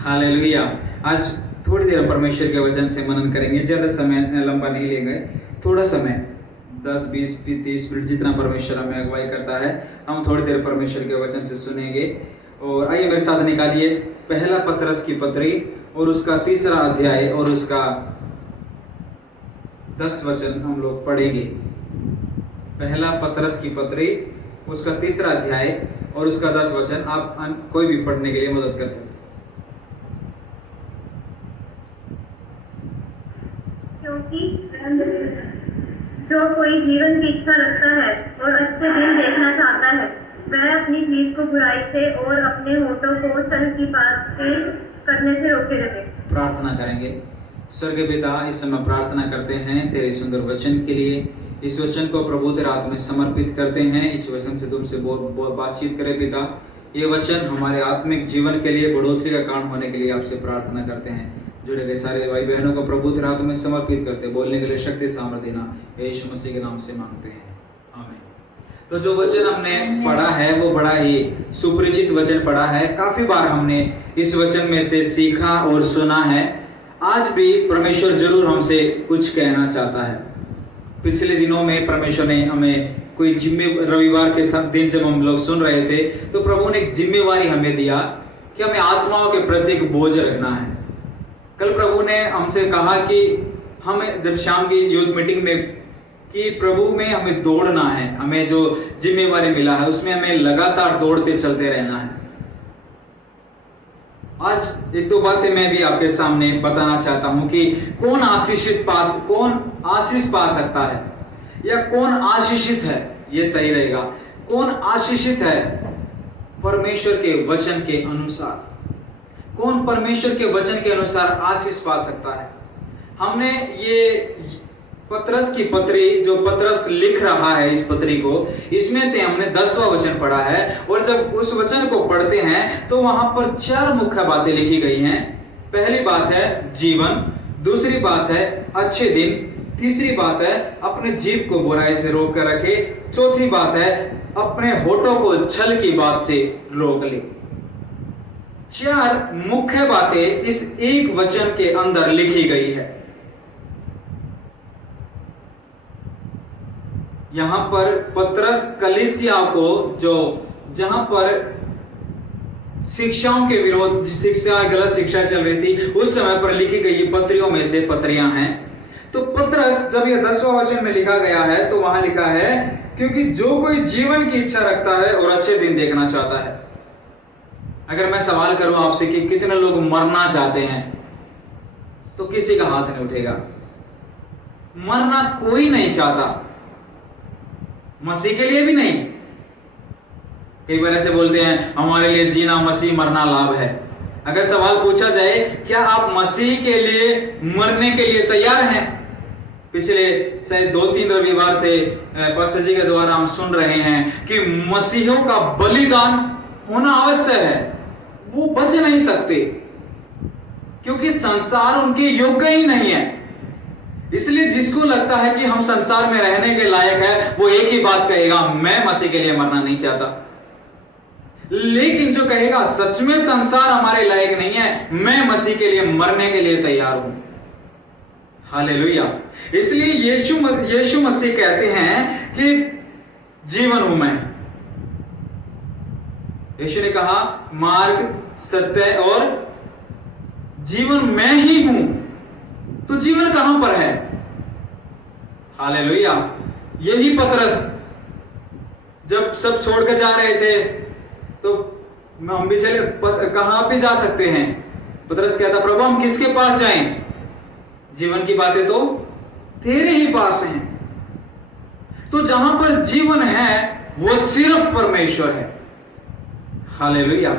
Hallelujah. आज थोड़ी देर परमेश्वर के वचन से मनन करेंगे। ज़्यादा समय लंबा नहीं लेंगे, थोड़ा समय 10, 20, 30 मिनट जितना परमेश्वर हमें अगुवाई करता है, हम थोड़ी देर परमेश्वर के वचन से सुनेंगे। और आइए मेरे साथ निकालिए पहला पतरस की पत्री और उसका 3रा अध्याय और उसका 10 वचन हम लोग पढ़ेंगे। पहला पतरस की पत्री, उसका 3रा अध्याय और उसका 10 वचन। आप कोई भी पढ़ने के लिए मदद कर सकते। क्योंकि जो कोई जीवन की इच्छा रखता है और अच्छे दिन देखना चाहता है, वह अपनी जीभ को बुराई से और अपने होठों को छल की बातें करने से रोके रहे। प्रार्थना करेंगे। स्वर्गीय पिता, इस समय प्रार्थना करते हैं तेरे सुंदर वचन के लिए। इस वचन को प्रभु तेरे हाथ में समर्पित करते हैं। इस वचन से तुमसे बातचीत करें पिता। ये वचन हमारे आत्मिक जीवन के लिए बढ़ोतरी का कारण होने के लिए आपसे प्रार्थना करते हैं। जुड़े गए सारे भाई बहनों को प्रभु तेरे हाथों में समर्पित करते, बोलने के लिए शक्ति सामर्थ्य देना, यीशु मसीह के नाम से मांगते हैं, आमीन। तो जो वचन हमने पढ़ा है वो बड़ा ही सुपरिचित वचन पढ़ा है। काफी बार हमने इस वचन में से सीखा और सुना है। आज भी परमेश्वर जरूर हमसे कुछ कहना चाहता है। पिछले दिनों में परमेश्वर ने हमें कोई रविवार के दिन जब हम लोग सुन रहे थे तो प्रभु ने एक जिम्मेवारी हमें दिया कि हमें आत्माओं के प्रति एक बोझ रखना है। कल प्रभु ने हमसे कहा कि हमें जब शाम की यूथ मीटिंग में कि प्रभु में हमें दौड़ना है, हमें जो जिम्मेवारी मिला है उसमें हमें लगातार दौड़ते चलते रहना है। आज एक दो बातें मैं भी आपके सामने बताना चाहता हूं कि कौन आशीष पा सकता है या कौन आशीषित है, ये सही रहेगा। कौन आशीषित है परमेश्वर के वचन के अनुसार, कौन परमेश्वर के वचन के अनुसार आशीष पा सकता है। हमने ये पतरस की पत्री, जो पतरस लिख रहा है इस पत्री को, इसमें से हमने 10वां वचन पढ़ा है। और जब उस वचन को पढ़ते हैं तो वहां पर 4 मुख्य बातें लिखी गई हैं। पहली बात है जीवन, दूसरी बात है अच्छे दिन, तीसरी बात है अपने जीभ को बुराई से रोक कर रखे, चौथी बात है अपने होठों को छल की बात से रोक ले। 4 मुख्य बातें इस एक वचन के अंदर लिखी गई है। यहां पर पतरस कलीसिया को, जो जहां पर शिक्षाओं के विरोध, गलत शिक्षा चल रही थी, उस समय पर लिखी गई पत्रियों में से पत्रियां हैं। तो पतरस, जब यह 10वां वचन में लिखा गया है तो वहां लिखा है क्योंकि जो कोई जीवन की इच्छा रखता है और अच्छे दिन देखना चाहता है। अगर मैं सवाल करूं आपसे कि कितने लोग मरना चाहते हैं, तो किसी का हाथ नहीं उठेगा। मरना कोई नहीं चाहता, मसीह के लिए भी नहीं। कई बार ऐसे बोलते हैं हमारे लिए जीना मसीह, मरना लाभ है। अगर सवाल पूछा जाए क्या आप मसीह के लिए मरने के लिए तैयार हैं? पिछले शायद 2-3 रविवार से पास्टर जी के द्वारा हम सुन रहे हैं कि मसीहों का बलिदान होना अवश्य है। वो बच नहीं सकते क्योंकि संसार उनके योग्य ही नहीं है। इसलिए जिसको लगता है कि हम संसार में रहने के लायक है, वो एक ही बात कहेगा, मैं मसीह के लिए मरना नहीं चाहता। लेकिन जो कहेगा सच में संसार हमारे लायक नहीं है, मैं मसीह के लिए मरने के लिए तैयार हूं, हालेलुया। इसलिए यीशु मसीह कहते हैं कि जीवन हूं मैं। यीशु ने कहा मार्ग, सत्य और जीवन मैं ही हूं। तो जीवन कहां पर है? हालेलुया। यही पतरस जब सब छोड़कर जा रहे थे तो हम भी चले, कहां भी जा सकते हैं। पतरस कहता प्रभु हम किसके पास जाएं? जीवन की बातें तो तेरे ही पास हैं। तो जहां पर जीवन है वो सिर्फ परमेश्वर है, हालेलुया।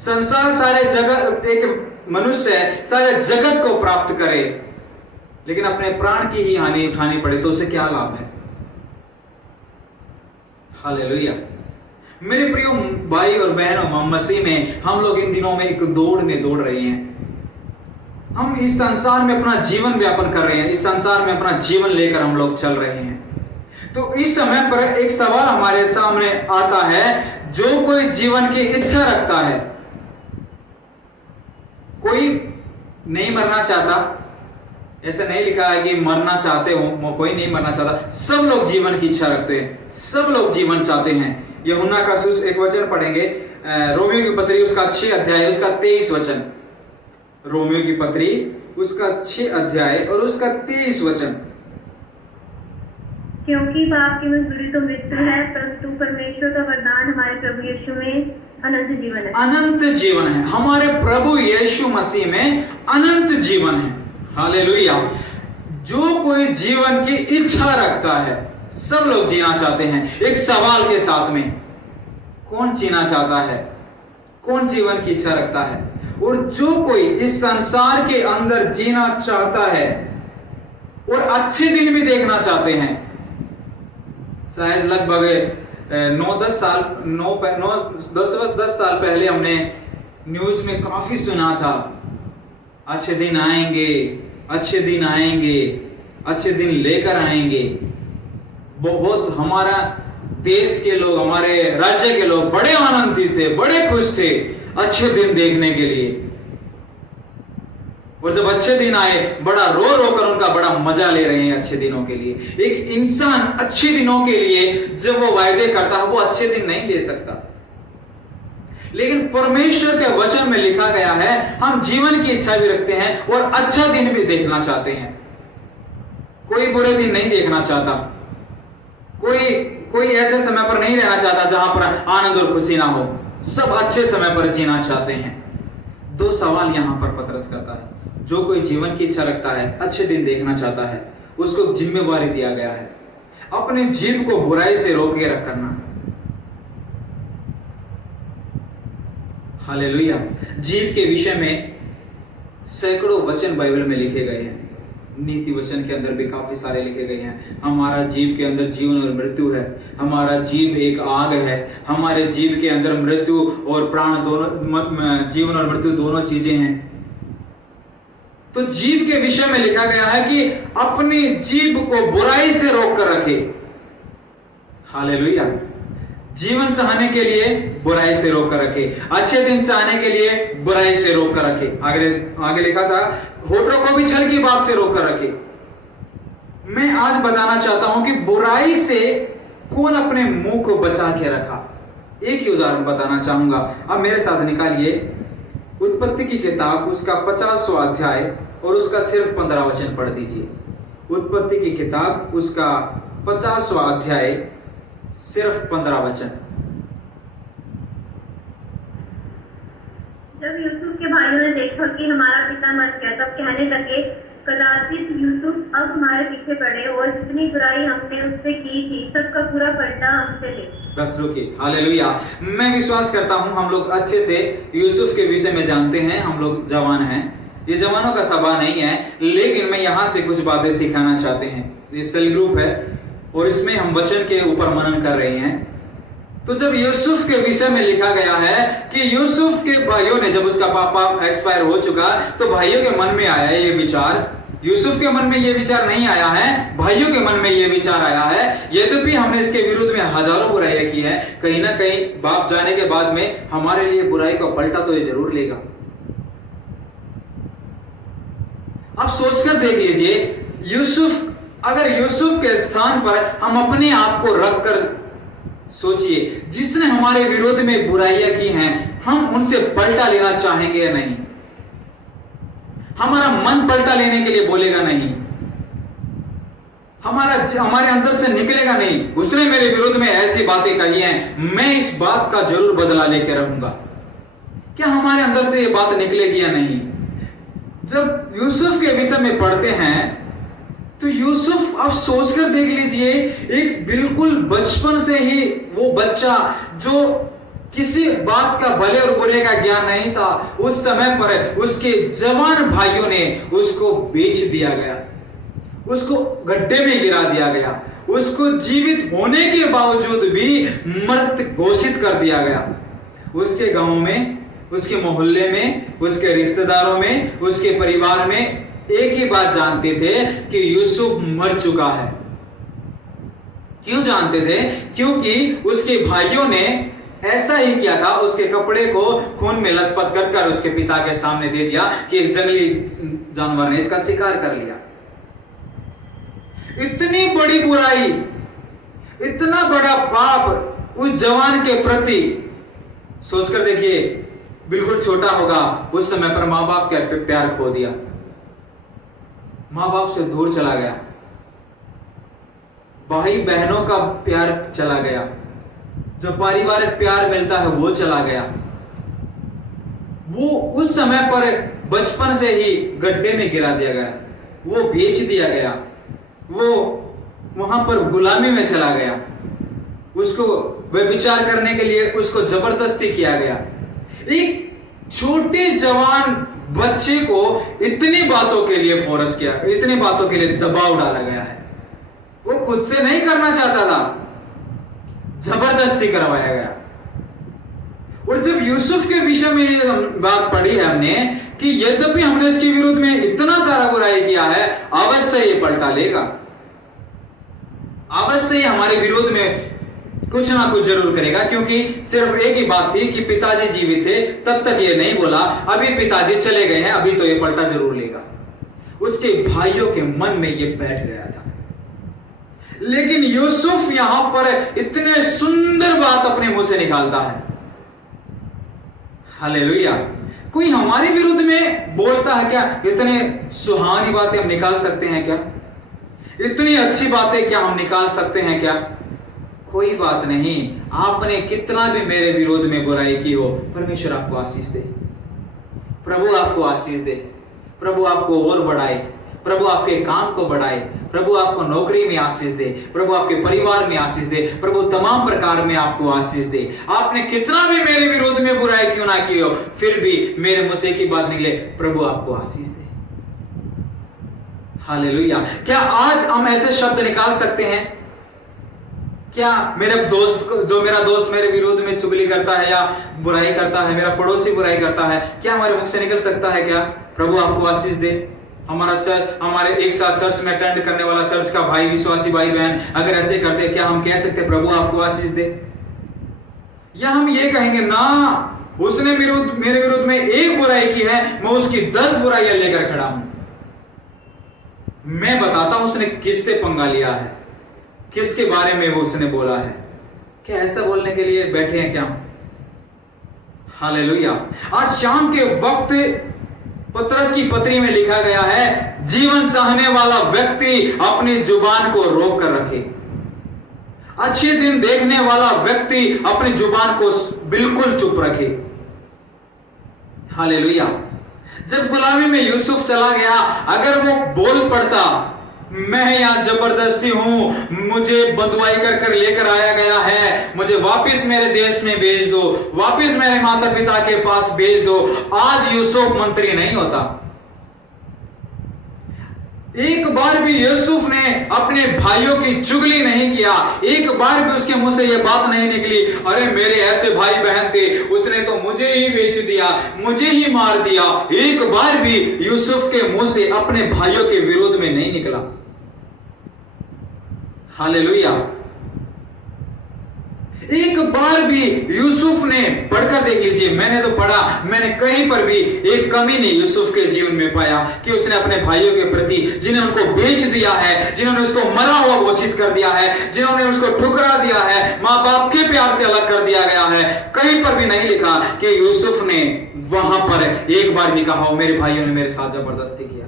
संसार सारे जगत, एक मनुष्य है सारे जगत को प्राप्त करे लेकिन अपने प्राण की ही हानि उठानी पड़े तो उसे क्या लाभ है? हालेलुया। मेरे प्रिय भाई और बहनों, मसीह में हम लोग इन दिनों में एक दौड़ में दौड़ रहे हैं। हम इस संसार में अपना जीवन व्यापन कर रहे हैं, इस संसार में अपना जीवन लेकर हम लोग चल रहे हैं। तो इस समय पर एक सवाल हमारे सामने आता है, जो कोई जीवन की इच्छा रखता है कोई नहीं मरना चाहता, ऐसा नहीं लिखा है कि मरना चाहते हो, कोई नहीं मरना चाहता। सब लोग जीवन की इच्छा रखते हैं, सब लोग जीवन चाहते हैं। यूहन्ना का एक वचन पढ़ेंगे, रोमियो की पत्री उसका 6 अध्याय उसका 23 वचन। रोमियो की पत्री उसका 6 अध्याय और उसका 23 वचन। क्योंकि पाप की मजदूरी तो मृत्यु है, परंतु परमेश्वर का वरदान हमारे प्रभु यीशु में अनंत जीवन है। अनंत जीवन है, हमारे प्रभु यीशु मसीह में अनंत जीवन है। हालेलुया। जो कोई जीवन की इच्छा रखता है, सब लोग जीना चाहते हैं। एक सवाल के साथ में, कौन जीना चाहता है? कौन जीवन की इच्छा रखता है? और जो कोई इस संसार के अंदर जीना चाहता है और अच्छे दिन भी देखना चाहते हैं, शायद लगभग 10 साल पहले हमने न्यूज में काफी सुना था, अच्छे दिन आएंगे, अच्छे दिन आएंगे, अच्छे दिन लेकर आएंगे। बहुत हमारा देश के लोग, हमारे राज्य के लोग बड़े आनंदित थे, बड़े खुश थे अच्छे दिन देखने के लिए। और जब अच्छे दिन आए, बड़ा रो रो कर उनका बड़ा मजा ले रहे हैं अच्छे दिनों के लिए। एक इंसान अच्छे दिनों के लिए जब वो वायदे करता है, वो अच्छे दिन नहीं दे सकता। लेकिन परमेश्वर के वचन में लिखा गया है, हम जीवन की इच्छा भी रखते हैं और अच्छा दिन भी देखना चाहते हैं। कोई बुरे दिन नहीं देखना चाहता, कोई ऐसे समय पर नहीं रहना चाहता जहां पर आनंद और खुशी ना हो। सब अच्छे समय पर जीना चाहते हैं। 2 सवाल यहां पर पतरस करता है। जो कोई जीवन की इच्छा रखता है, अच्छे दिन देखना चाहता है, उसको जिम्मेवारी दिया गया है अपने जीव को बुराई से रोके रखना। हालेलुया। जीव के विषय में सैकड़ों वचन बाइबल में लिखे गए हैं। नीति वचन के अंदर भी काफी सारे लिखे गए हैं। हमारा जीव के अंदर जीवन और मृत्यु है। हमारा जीव एक आग है। हमारे जीव के अंदर मृत्यु और प्राण दोनों, जीवन और मृत्यु दोनों चीजें हैं। तो जीव के विषय में लिखा गया है कि अपनी जीव को बुराई से रोक कर रखे। हालेलुया। जीवन चाहने के लिए बुराई से रोक कर रखे, अच्छे दिन चाहने के लिए बुराई से रोक कर रखे। आगे लिखा था, होठों को भी छल की बात से रोक कर रखे। मैं आज बताना चाहता हूं कि बुराई से कौन अपने मुंह को बचा के रखा। एक ही उदाहरण बताना चाहूंगा। अब मेरे साथ निकालिए उत्पत्ति की किताब उसका 50वां अध्याय और उसका सिर्फ 15 वचन पढ़ दीजिए। उत्पत्ति की किताब उसका 50वां अध्याय सिर्फ 15 वचन। जब यूसुफ के भाइयों ने देखा कि हमारा पिता मर गया, तब कहने लगे, कदाचित यूसुफ अब हमारे पीछे पड़े और जितनी बुराई हमने उससे की थी, सबका पूरा पलटा हमसे ले। बस रुकिए। हालेलुया। मैं विश्वास करता हूं हम लोग अच्छे से यूसुफ के विषय में जानते हैं। हम लोग जवान हैं, ये जवानों का सभा नहीं है, लेकिन मैं यहां से कुछ बातें सिखाना चाहते हैं। ये सेल ग्रुप है और इसमें हम वचन के ऊपर मनन कर रहे हैं। तो जब यूसुफ के विषय में लिखा गया है कि यूसुफ के भाइयों ने, जब उसका पापा एक्सपायर हो चुका, तो भाइयों के मन में आया ये विचार। यूसुफ के मन में ये विचार नहीं आया है, भाइयों के मन में ये विचार आया है। यद्यपि हमने इसके विरुद्ध में हजारों बुराइयां की हैं, कहीं ना कहीं बाप जाने के बाद में हमारे लिए बुराई का पलटा तो ये जरूर लेगा। अब सोचकर देख लीजिए, यूसुफ, अगर यूसुफ के स्थान पर हम अपने आप को रखकर सोचिए, जिसने हमारे विरोध में बुराइयां की हैं, हम उनसे पलटा लेना चाहेंगे या नहीं? हमारा मन पलटा लेने के लिए बोलेगा नहीं, हमारे अंदर से निकलेगा नहीं, उसने मेरे विरोध में ऐसी बातें कही हैं, मैं इस बात का जरूर बदला लेकर रहूंगा। क्या हमारे अंदर से ये बात निकलेगी या नहीं? जब यूसुफ के विषय में पढ़ते हैं तो यूसुफ, आप सोचकर देख लीजिए, एक बिल्कुल बचपन से ही वो बच्चा जो किसी बात का भले और बुरे का ज्ञान नहीं था, उस समय पर उसके जवान भाइयों ने उसको बेच दिया गया, उसको गड्ढे में गिरा दिया गया, उसको जीवित होने के बावजूद भी मृत घोषित कर दिया गया। उसके गांव में, उसके मोहल्ले में, उसके रिश्तेदारों में, उसके परिवार में एक ही बात जानते थे कि यूसुफ मर चुका है। क्यों जानते थे? क्योंकि उसके भाइयों ने ऐसा ही किया था, उसके कपड़े को खून में लथपथ कर कर उसके पिता के सामने दे दिया कि एक जंगली जानवर ने इसका शिकार कर लिया। इतनी बड़ी बुराई, इतना बड़ा पाप उस जवान के प्रति, सोचकर देखिए, बिल्कुल छोटा होगा उस समय पर मां बाप का प्यार खो दिया, मां बाप से दूर चला गया, भाई बहनों का प्यार चला गया, जो पारिवारिक प्यार मिलता है वो चला गया। वो उस समय पर बचपन से ही गड्ढे में गिरा दिया गया, वो बेच दिया गया, वो वहां पर गुलामी में चला गया, उसको व्यभिचार करने के लिए उसको जबरदस्ती किया गया। एक छोटे जवान बच्चे को इतनी बातों के लिए फोर्स किया, इतनी बातों के लिए दबाव डाला गया है। वो खुद से नहीं करना चाहता था, जबरदस्ती करवाया गया। और जब यूसुफ के विषय में ये बात पढ़ी है हमने कि यद्यपि हमने इसके विरुद्ध में इतना सारा बुराई किया है, अवश्य ये पलटा लेगा, अवश्य ही हमारे विरोध में कुछ ना कुछ जरूर करेगा। क्योंकि सिर्फ एक ही बात थी कि पिताजी जीवित थे, तब तक ये नहीं बोला, अभी पिताजी चले गए हैं, अभी तो ये पलटा जरूर लेगा। उसके भाइयों के मन में ये बैठ गया था। लेकिन यूसुफ यहां पर इतने सुंदर बात अपने मुंह से निकालता है, हालेलुया। कोई हमारे विरुद्ध में बोलता है क्या? इतने सुहानी बातें हम निकाल सकते हैं क्या? इतनी अच्छी बातें क्या हम निकाल सकते हैं क्या? कोई बात नहीं। आपने कितना भी मेरे विरोध में बुराई की हो, परमेश्वर आपको आशीष दे, प्रभु आपको आशीष दे, प्रभु आपको और बढ़ाए, प्रभु आपके काम को बढ़ाए, प्रभु आपको नौकरी में आशीष दे, प्रभु आपके परिवार में आशीष दे, प्रभु तमाम प्रकार में आपको आशीष दे। आपने कितना भी मेरे विरोध में बुराई क्यों ना की हो, फिर भी मेरे मुंह से की बात निकले, प्रभु आपको आशीष दे, हालेलुया। क्या आज हम ऐसे शब्द निकाल सकते हैं? क्या मेरे दोस्त, जो मेरा दोस्त मेरे विरोध में चुगली करता है या बुराई करता है, मेरा पड़ोसी बुराई करता है, क्या हमारे मुख से निकल सकता है क्या, प्रभु आपको आशीष दे? हमारे एक साथ चर्च में अटेंड करने वाला चर्च का भाई, विश्वासी भाई बहन अगर ऐसे करते, क्या हम कह सकते प्रभु आपको आशीष दे? या हम ये कहेंगे ना, उसने मेरे विरुद्ध में एक बुराई की है, मैं उसकी 10 बुराइयां लेकर खड़ा हूं, मैं बताता हूं उसने किससे पंगा लिया है, किसके बारे में वो उसने बोला है। क्या ऐसा बोलने के लिए बैठे हैं क्या? हालेलुया। आज शाम के वक्त पतरस की पत्री में लिखा गया है, जीवन चाहने वाला व्यक्ति अपनी जुबान को रोक कर रखे, अच्छे दिन देखने वाला व्यक्ति अपनी जुबान को बिल्कुल चुप रखे। हालेलुया। जब गुलामी में यूसुफ चला गया, अगर वो बोल पड़ता, मैं यहां जबरदस्ती हूं, मुझे बंधुआई कर कर लेकर आया गया है, मुझे वापस मेरे देश में भेज दो, वापस मेरे माता पिता के पास भेज दो, आज यूसुफ मंत्री नहीं होता। एक बार भी यूसुफ ने अपने भाइयों की चुगली नहीं किया, एक बार भी उसके मुंह से यह बात नहीं निकली, अरे मेरे ऐसे भाई बहन थे, उसने तो मुझे ही बेच दिया, मुझे ही मार दिया। एक बार भी यूसुफ के मुंह से अपने भाइयों के विरोध में नहीं निकला। हालेलुया। एक बार भी यूसुफ ने, पढ़कर देख लीजिए, मैंने तो पढ़ा, मैंने कहीं पर भी एक कमी नहीं यूसुफ के जीवन में पाया कि उसने अपने भाइयों के प्रति, जिन्होंने उनको बेच दिया है, जिन्होंने उसको मरा हुआ घोषित कर दिया है, जिन्होंने उसको ठुकरा दिया है, मां बाप के प्यार से अलग कर दिया गया है, कहीं पर भी नहीं लिखा कि यूसुफ ने वहां पर एक बार भी कहा मेरे भाइयों ने मेरे साथ जबरदस्ती किया।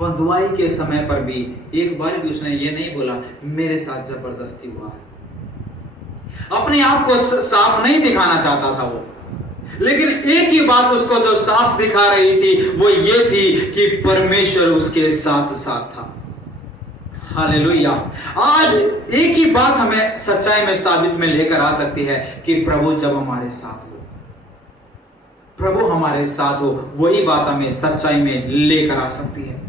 बंधुआई के समय पर भी एक बार भी उसने ये नहीं बोला मेरे साथ जबरदस्ती हुआ है। अपने आप को साफ नहीं दिखाना चाहता था वो, लेकिन एक ही बात उसको जो साफ दिखा रही थी वो ये थी कि परमेश्वर उसके साथ साथ था। हालेलुया। आज एक ही बात हमें सच्चाई में साबित में लेकर आ सकती है कि प्रभु जब हमारे साथ हो, प्रभु हमारे साथ हो, वही बात हमें सच्चाई में लेकर आ सकती है।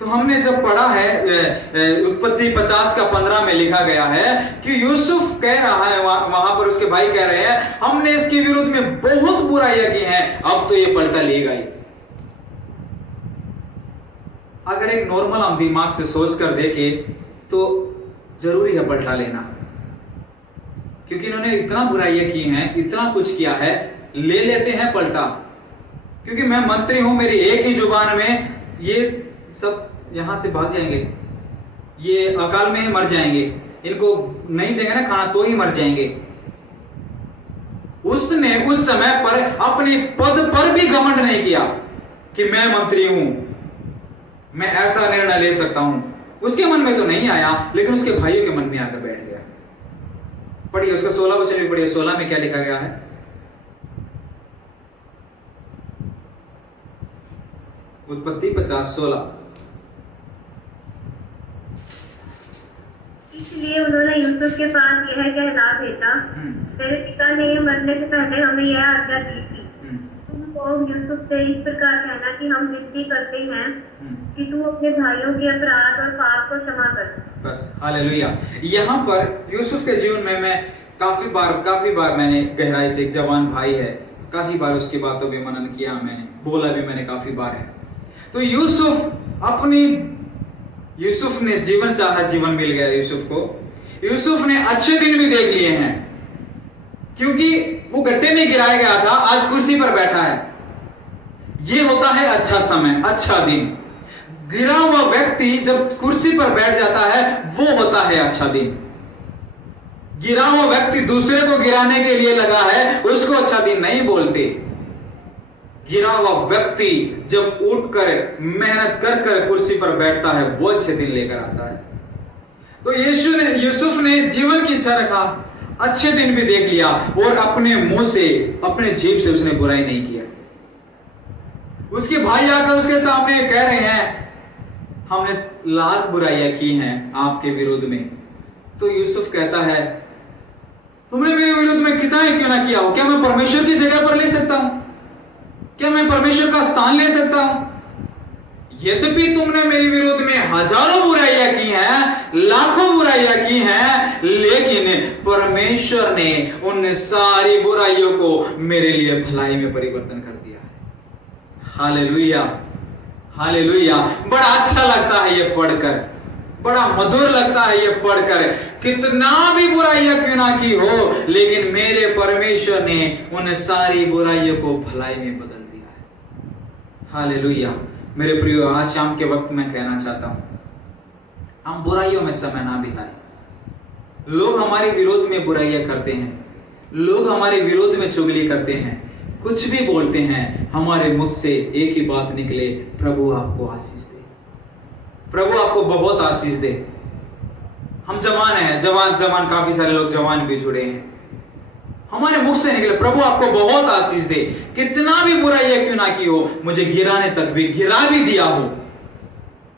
तो हमने जब पढ़ा है उत्पत्ति 50 का 15 में लिखा गया है कि यूसुफ कह रहा है, वहां पर उसके भाई कह रहे हैं हमने इसके विरुद्ध में बहुत बुराइयां की हैं, अब तो ये पलटा लेगा ही। अगर एक नॉर्मल हम दिमाग से सोच कर देखें तो जरूरी है पलटा लेना, क्योंकि इन्होंने इतना बुराइयां की हैं, इतना कुछ किया है, ले लेते हैं पलटा। क्योंकि मैं मंत्री हूं, मेरी एक ही जुबान में ये सब यहां से भाग जाएंगे, ये अकाल में ही मर जाएंगे, इनको नहीं देंगे ना खाना तो ही मर जाएंगे। उसने उस समय पर अपने पद पर भी घमंड नहीं किया कि मैं मंत्री हूं, मैं ऐसा निर्णय ले सकता हूं। उसके मन में तो नहीं आया, लेकिन उसके भाइयों के मन में आकर बैठ गया। पढ़िए उसका 16 वचन भी पढ़िए। 16 में क्या लिखा गया है? उत्पत्ति 50:16। इसलिए उन्होंने यूसुफ के पास यह कहला भेजा, तेरे पिता ने मरने से पहले हमें यह आज्ञा दी थी, तुमको यूसुफ से इस प्रकार कहना कि हम विनती करते हैं कि तू अपने भाइयों के अपराध और पाप को क्षमा कर। बस हालेलुया। यहाँ पर यूसुफ के जीवन में मैं काफी बार मैंने गहराई से, एक जवान भाई है, काफी बार उसकी बातों पे मनन किया, मैंने बोला भी मैंने काफी बार है। तो यूसुफ ने जीवन चाहा, जीवन मिल गया यूसुफ को। यूसुफ ने अच्छे दिन भी देख लिए हैं, क्योंकि वो गड्ढे में गिराया गया था, आज कुर्सी पर बैठा है। ये होता है अच्छा समय, अच्छा दिन। गिरा हुआ व्यक्ति जब कुर्सी पर बैठ जाता है, वो होता है अच्छा दिन। गिरा हुआ व्यक्ति दूसरे को गिराने के लिए लगा है, उसको अच्छा दिन नहीं बोलते। गिरा हुआ व्यक्ति जब उठकर मेहनत कर कुर्सी पर बैठता है, वो अच्छे दिन लेकर आता है। तो यूसुफ ने जीवन की इच्छा रखा, अच्छे दिन भी देख लिया, और अपने मुंह से, अपने जीभ से उसने बुराई नहीं किया। उसके भाई आकर उसके सामने कह रहे हैं, हमने लाख बुराइयां की हैं आपके विरोध में। तो यूसुफ कहता है, तुमने मेरे विरोध में कितना ही क्यों ना किया हो, क्या मैं परमेश्वर की जगह पर ले सकता हूं? क्या मैं परमेश्वर का स्थान ले सकता हूं? यद्यपि तुमने मेरे विरोध में हजारों बुराइयां की हैं, लाखों बुराइयां की हैं, लेकिन परमेश्वर ने उन सारी बुराइयों को मेरे लिए भलाई में परिवर्तन कर दिया है। Hallelujah, hallelujah. बड़ा अच्छा लगता है ये पढ़कर, बड़ा मधुर लगता है ये पढ़कर। कितना भी बुराइयां क्यों ना की हो, लेकिन मेरे परमेश्वर ने उन सारी बुराइयों को भलाई में बदल दिया है। हालेलुया। मेरे प्रियो, आज शाम के वक्त में कहना चाहता हूं, हम बुराइयों में समय ना बिताएं। लोग हमारे विरोध में बुराइयां करते हैं, लोग हमारे विरोध में चुगली करते हैं, कुछ भी बोलते हैं, हमारे मुख से एक ही बात निकले, प्रभु आपको आशीष दे, प्रभु आपको बहुत आशीष दे। हम जवान हैं, जवान काफी सारे लोग जवान भी जुड़े हैं, हमारे मुख से निकले, प्रभु आपको बहुत आशीष दे। कितना भी बुराइयां क्यों ना की हो, मुझे गिराने तक भी गिरा भी दिया हो,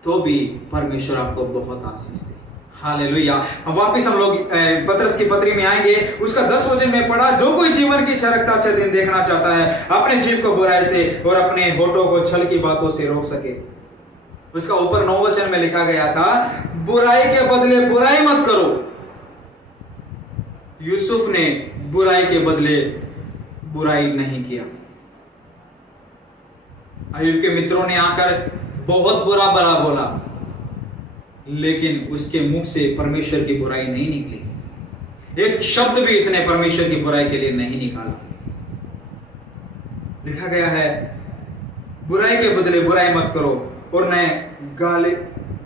तो भी परमेश्वर आपको बहुत आशीष दे। हालेलुया। वापिस हम लोग पतरस की पत्री में आएंगे। उसका 10 वचन में पढ़ा, जो कोई जीवन की इच्छा रखता अच्छे दिन देखना चाहता है, अपने जीव को बुराई से और अपने होठों को छल की बातों से रोक सके। उसका ऊपर 9 वचन में लिखा गया था, बुराई के बदले बुराई मत करो। यूसुफ ने बुराई के बदले बुराई नहीं किया। अय्यूब के मित्रों ने आकर बहुत बुरा भला बोला, लेकिन उसके मुख से परमेश्वर की बुराई नहीं निकली। एक शब्द भी उसने परमेश्वर की बुराई के लिए नहीं निकाला। लिखा गया है, बुराई के बदले बुराई मत करो और न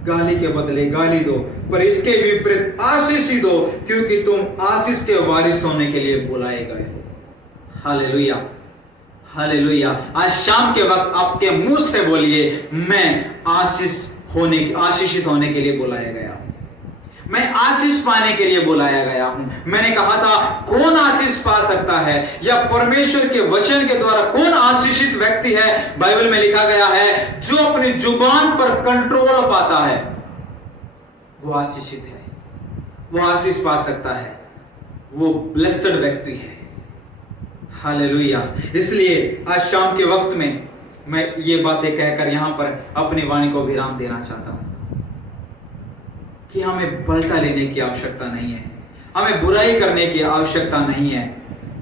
गाली के बदले गाली दो, पर इसके विपरीत आशीष ही दो, क्योंकि तुम आशीष के वारिस होने के लिए बुलाए गए हो। Hallelujah, hallelujah. आज शाम के वक्त आपके मुंह से बोलिए, मैं आशीषित होने के लिए बुलाया गया हूं, मैं आशीष पाने के लिए बुलाया गया हूं। मैंने कहा था, कौन आशीष पा सकता है, या परमेश्वर के वचन के द्वारा कौन आशीषित व्यक्ति है? बाइबल में लिखा गया है, जो अपनी जुबान पर कंट्रोल पाता है वो आशीषित है, वो आशीष पा सकता है, वो ब्लेस्ड व्यक्ति है। हालेलुया। इसलिए आज शाम के वक्त में मैं ये बातें कहकर यहां पर अपनी वाणी को विराम देना चाहता हूं कि हमें पलटा लेने की आवश्यकता नहीं है, हमें बुराई करने की आवश्यकता नहीं है,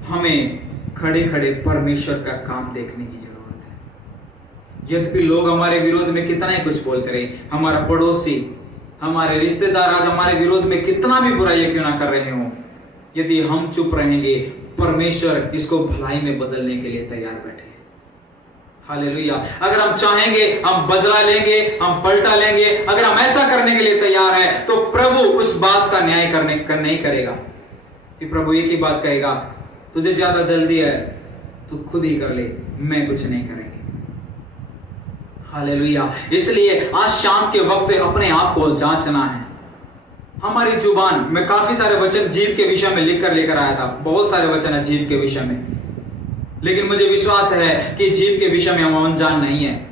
हमें खड़े खड़े परमेश्वर का काम देखने की जरूरत है। यद्यपि लोग हमारे विरोध में कितना ही कुछ बोलते रहे, हमारा पड़ोसी, हमारे रिश्तेदार आज हमारे विरोध में कितना भी बुराई क्यों ना कर रहे हो, यदि हम चुप रहेंगे, परमेश्वर इसको भलाई में बदलने के लिए तैयार बैठे। हालेलुया। अगर हम चाहेंगे, हम बदला लेंगे, हम पलटा लेंगे, अगर हम ऐसा करने के लिए तैयार है, तो प्रभु उस बात का न्याय नहीं करेगा। कि प्रभु एक ही बात कहेगा, तुझे ज्यादा जल्दी है, तू खुद ही कर ले, मैं कुछ नहीं करेंगे। हालेलुया। इसलिए आज शाम के वक्त अपने आप को जांचना है। हमारी जुबान, मैं काफी सारे वचन जीव के विषय में लिख कर लेकर आया था, बहुत सारे वचन है जीव के विषय में, लेकिन मुझे विश्वास है कि जीव के विषय में हम अनजान नहीं है।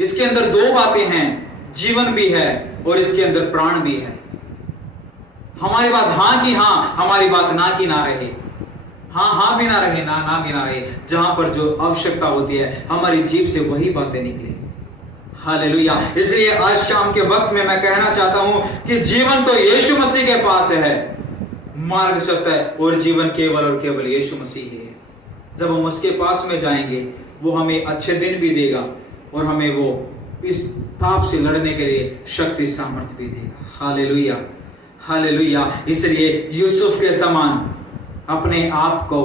इसके अंदर दो बातें हैं, जीवन भी है और इसके अंदर प्राण भी है। हमारी बात हाँ की हाँ, हमारी बात ना की ना रहे, हाँ भी ना रहे, ना भी ना रहे। जहां पर जो आवश्यकता होती है, हमारी जीभ से वही बातें निकले। हालेलुया। इसलिए आज शाम के वक्त में मैं कहना चाहता हूं कि जीवन तो यीशु मसीह के पास है, मार्ग, सत्य और जीवन केवल और केवल यीशु मसीह है। जब हम उसके पास में जाएंगे, वो हमें अच्छे दिन भी देगा और हमें वो इस पाप से लड़ने के लिए शक्ति सामर्थ्य भी देगा। Hallelujah, hallelujah. इसलिए यूसुफ के समान अपने आप को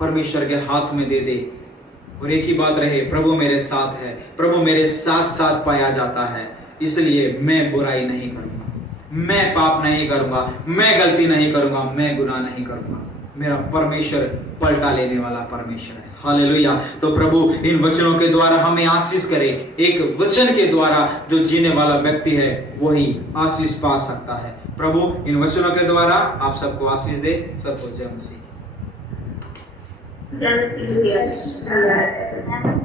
परमेश्वर के हाथ में दे दे और एक ही बात रहे, प्रभु मेरे साथ है, प्रभु मेरे साथ साथ पाया जाता है, इसलिए मैं बुराई नहीं करूंगा, मैं पाप नहीं करूंगा, मैं गलती नहीं करूंगा, मैं गुनाह नहीं करूंगा। मेरा परमेश्वर पलटा लेने वाला परमेश्वर है। हालेलुया। तो प्रभु इन वचनों के द्वारा हमें आशीष करे। एक वचन के द्वारा जो जीने वाला व्यक्ति है वही आशीष पा सकता है। प्रभु इन वचनों के द्वारा आप सबको आशीष दे। सबको जय मसीह। जय मसीह।